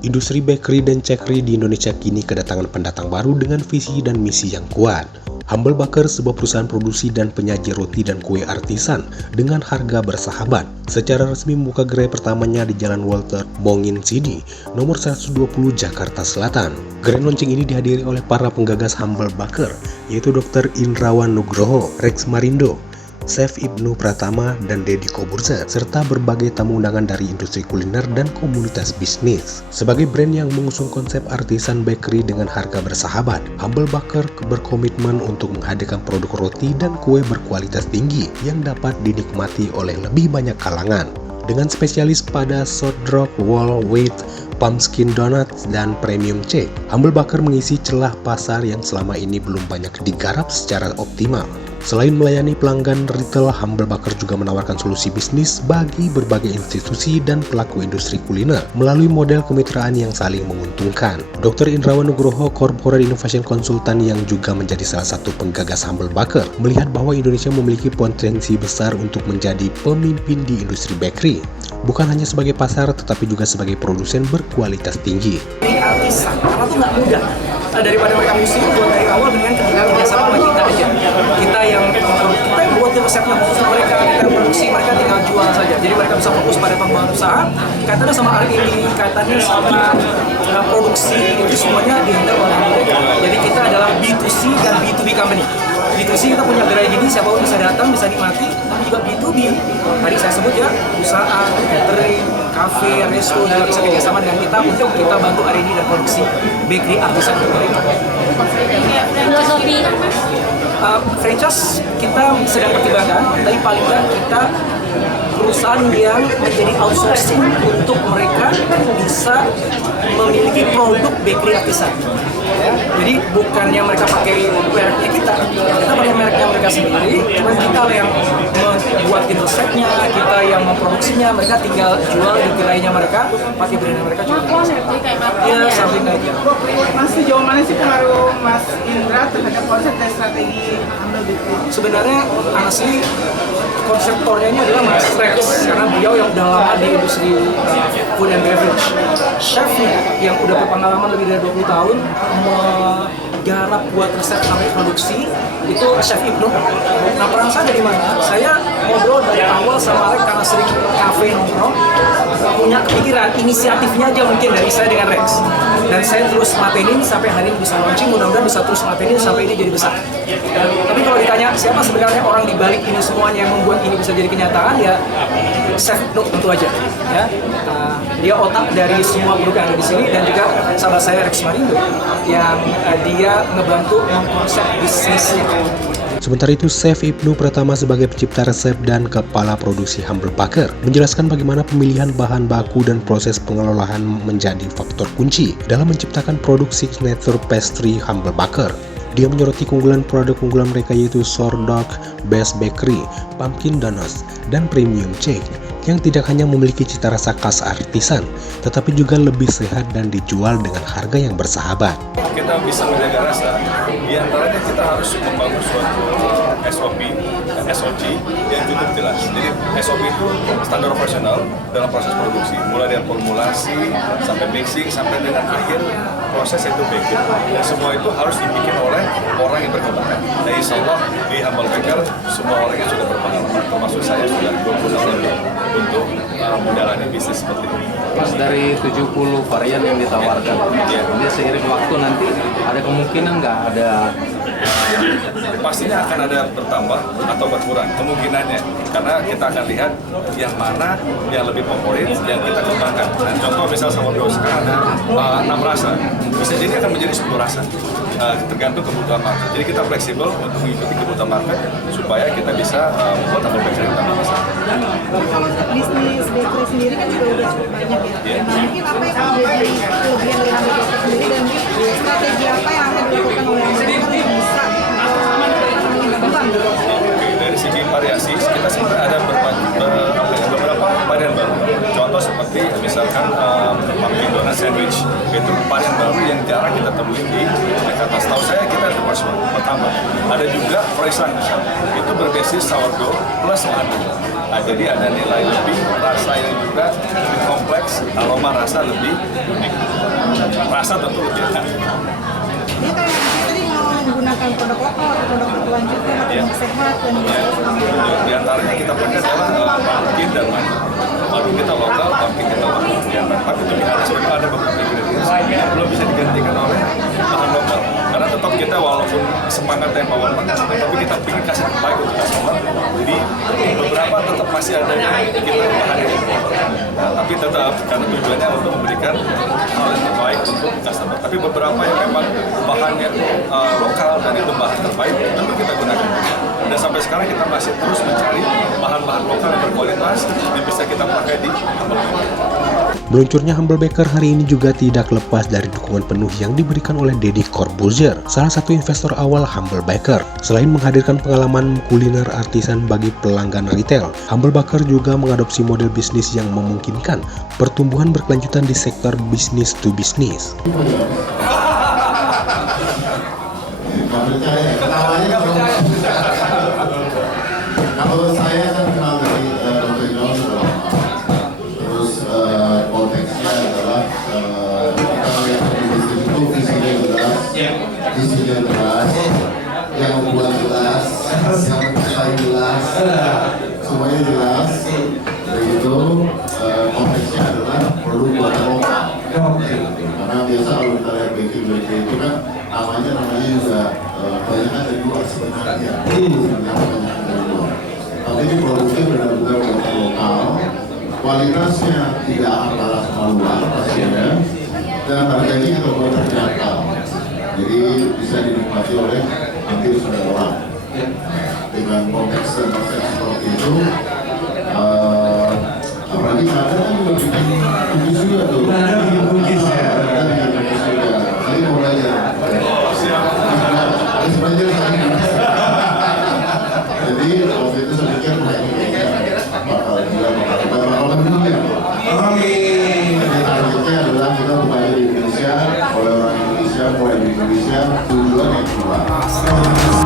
Industri bakery dan cakery di Indonesia kini kedatangan pendatang baru dengan visi dan misi yang kuat. Humble Baker, sebuah perusahaan produksi dan penyaji roti dan kue artisan dengan harga bersahabat, secara resmi membuka gerai pertamanya di Jalan Walter Bongin Sidi, nomor 120 Jakarta Selatan. Gerai launching ini dihadiri oleh para penggagas Humble Baker, yaitu Dr. Indrawan Nugroho, Rex Marindo, Chef Ibnu Pratama, dan Deddy Koburza, serta berbagai tamu undangan dari industri kuliner dan komunitas bisnis. Sebagai brand yang mengusung konsep artisan bakery dengan harga bersahabat, Humble Baker berkomitmen untuk menghadirkan produk roti dan kue berkualitas tinggi yang dapat dinikmati oleh lebih banyak kalangan. Dengan spesialis pada sourdough, whole wheat, pumpkin donuts, dan premium cake, Humble Baker mengisi celah pasar yang selama ini belum banyak digarap secara optimal. Selain melayani pelanggan retail, Humble Baker juga menawarkan solusi bisnis bagi berbagai institusi dan pelaku industri kuliner melalui model kemitraan yang saling menguntungkan. Dr. Indrawan Nugroho, Corporate Innovation Consultant yang juga menjadi salah satu penggagas Humble Baker, melihat bahwa Indonesia memiliki potensi besar untuk menjadi pemimpin di industri bakery, bukan hanya sebagai pasar tetapi juga sebagai produsen berkualitas tinggi. Ini artisan, karena tuh nggak mudah. Daripada mereka musim buat dari awal dengan kerja sama kita aja. Kita yang buat resepnya khusus mereka, kita produksi, mereka tinggal jual saja. Jadi mereka bisa fokus pada pengembangan usaha. Kaitannya sama R&D, kaitannya sama produksi, itu semuanya dihandle oleh mereka. Jadi kita adalah B2C dan B2B company. B2C kita punya gerai gini, siapapun bisa datang, bisa nikmati. Tapi juga B2B, tadi saya sebut ya, usaha, catering, cafe, resto juga bisa kerjasama dengan kita untuk kita bantu R&D dan produksi bakery artisan mereka. Filosofi franchise kita sedang pertimbangkan, tapi paling nggak kita perusahaan yang menjadi outsourcing untuk mereka bisa memiliki produk bakery artisan. Ya, jadi bukannya mereka pakai mereknya kita pakai mereknya mereka sendiri, cuma kita yang membuat resepnya, kita yang memproduksinya, mereka tinggal jual di gerainya mereka, pakai brandnya mereka juga. Ya, something like that. Mas, sejauh mana sih pengaruh Mas Indra terhadap konsep dan strategi Humble Bakery? Sebenarnya honestly konseptornya ini adalah Mas Rex, karena beliau yang udah lama di industri food and beverage. Chefnya yang udah berpengalaman lebih dari 20 tahun menggarap buat resep sampai produksi itu Chef Ibnu. Nah, peran saya dari mana? Saya ngobrol dari awal sama Rex karena sering kafe nongkrong, punya kepikiran inisiatifnya aja mungkin dari saya dengan Rex, dan saya terus matenin sampai hari ini bisa launching, mudah-mudahan bisa terus matenin sampai ini jadi besar. Tapi kalau ditanya siapa sebenarnya orang di balik ini semuanya yang membuat ini bisa jadi kenyataan, ya Chef Ibnu tentu aja ya. Dia otak dari semua grup yang ada di sini, dan juga sahabat saya Rex Marindo yang dia ngebantu mengkonsep bisnisnya. Sementara itu, Chef Ibnu Pratama sebagai pencipta resep dan kepala produksi Humble Baker menjelaskan bagaimana pemilihan bahan baku dan proses pengelolaan menjadi faktor kunci dalam menciptakan produk signature pastry Humble Baker. Dia menyoroti keunggulan produk unggulan mereka yaitu sourdough, base bakery, pumpkin donuts, dan premium cake yang tidak hanya memiliki cita rasa khas artisan, tetapi juga lebih sehat dan dijual dengan harga yang bersahabat. Kita bisa menjaga rasa, diantaranya kita harus membangun suatu SOP dan SOG yang cukup jelas. Jadi SOP itu standar operasional dalam proses produksi, mulai dari formulasi sampai mixing sampai dengan akhir proses itu baking. Dan semua itu harus dibikin oleh orang yang berkompeten. Dan insya Allah di Humble Baker semua orangnya sudah berpengalaman, termasuk saya sudah 20 tahun lebih untuk menjalani bisnis seperti ini. Mas, dari 70 varian yang ditawarkan, dia seiring waktu nanti ada kemungkinan nggak ada? Pastinya akan ada bertambah atau berkurang kemungkinannya, karena kita akan lihat yang mana yang lebih favorit yang kita kembangkan. Dan contoh misal sama bro sekarang ada 6 rasa, bisa jadi akan menjadi 10 rasa, tergantung kebutuhan market. Jadi kita fleksibel untuk mengikuti kebutuhan market supaya kita bisa membuat Humble Bakery yang tambah besar. Bisnis bakery sendiri kan juga udah cukup banyak ya. Nah, mungkin apa yang menjadi kelebihan dari Humble Bakery sendiri, dan strategi apa yang akan dilakukan oleh Humble Bakery yang bisa berkembang? Oke, dari segi variasi kita sebenarnya ada beberapa varian baru. Contoh seperti misalkan pumpkin donut sandwich, itu varian baru yang jarang kita temui di Jakarta. Setahu saya kita itu pertama. Ada juga croissant itu berbasis sourdough plus madu. Nah, jadi ada nilai lebih, rasa yang juga lebih kompleks, aroma rasa lebih unik. Rasa tentu lebih enak. Dia kayak tadi mau menggunakan produk lokal atau produk berkelanjutan atau yang sehat dan Di antaranya kita pakai adalah pumpkin dan madu. Madu kita lokal, pumpkin kita lokal. Tapi itu memang ada beberapa ingredients yang belum bisa digantikan oleh bahan lokal. Karena tetap kita walaupun semangat yang bawang tapi kita ingin kasih terbaik untuk customer. Jadi beberapa tetap masih ada yang kita bahan impor. Nah, tapi tetap karena tujuannya untuk memberikan hal yang terbaik untuk customer. Tapi beberapa yang memang bahannya lokal dan itu bahan terbaik tentu kita gunakan. Dan sampai sekarang kita masih terus mencari bahan-bahan lokal yang berkualitas yang bisa kita pakai di Humble Baker. Meluncurnya Humble Baker hari ini juga tidak lepas dari dukungan penuh yang diberikan oleh Deddy Corbuzier, salah satu investor awal Humble Baker. Selain menghadirkan pengalaman kuliner artisan bagi pelanggan retail, Humble Baker juga mengadopsi model bisnis yang memungkinkan pertumbuhan berkelanjutan di sektor bisnis to bisnis. Kalau saya kan kenal dari Dr. Iqbal sudah lama. Terus konteksnya adalah kita lihat di bisnis itu visinya jelas, yang membuat jelas, yang mencapai jelas, semuanya jelas. Begitu konteksnya adalah produk buatan lokal. Karena biasa kalau kita lihat baking itu kan namanya juga banyak dari luar sebenarnya. Tapi ini produksi benar-benar buatan lokal, kualitasnya tidak akan kalah sama luar pastinya, dan harganya kita buat terjangkau. Jadi bisa dinikmati oleh hampir semua orang. Dengan konteks dan konsep seperti itu, apalagi ada kan juga bikin cookies juga tuh. Bikin cookies ya. Tadi mau belajar. Harus belajar lagi. Jadi waktu itu saya pikir bakal mendunia. Targetnya adalah kita mulai di Indonesia, oleh orang Indonesia, mulai di Indonesia, tujuan yang keluar.